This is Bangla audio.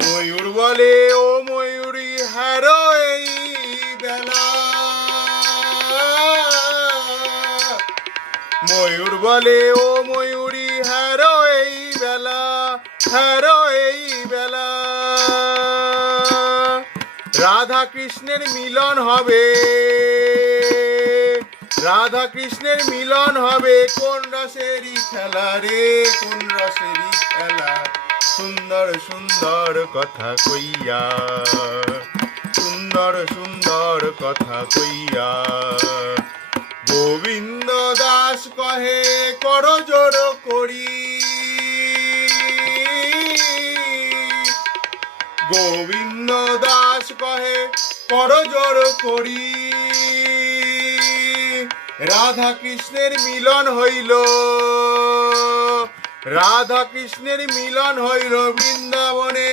ময়ূর বলে ও ময়ূরী হারো এই বেলা, ময়ূর বলে ও ময়ূরী হারো এই বেলা, হারো এই বেলা। রাধা কৃষ্ণের মিলন হবে, রাধা কৃষ্ণের মিলন হবে, কোন রসেরই খেলা রে, কোন রসেরই খেলা। সুন্দর সুন্দর কথা কইয়া, সুন্দর সুন্দর কথা কইয়া। গোবিন্দ দাস কহে করজোড় করি, গোবিন্দ দাস কহে করজোড় করি। রাধা কৃষ্ণের মিলন হইল, রাধা কৃষ্ণের মিলন হইল বৃন্দাবনে।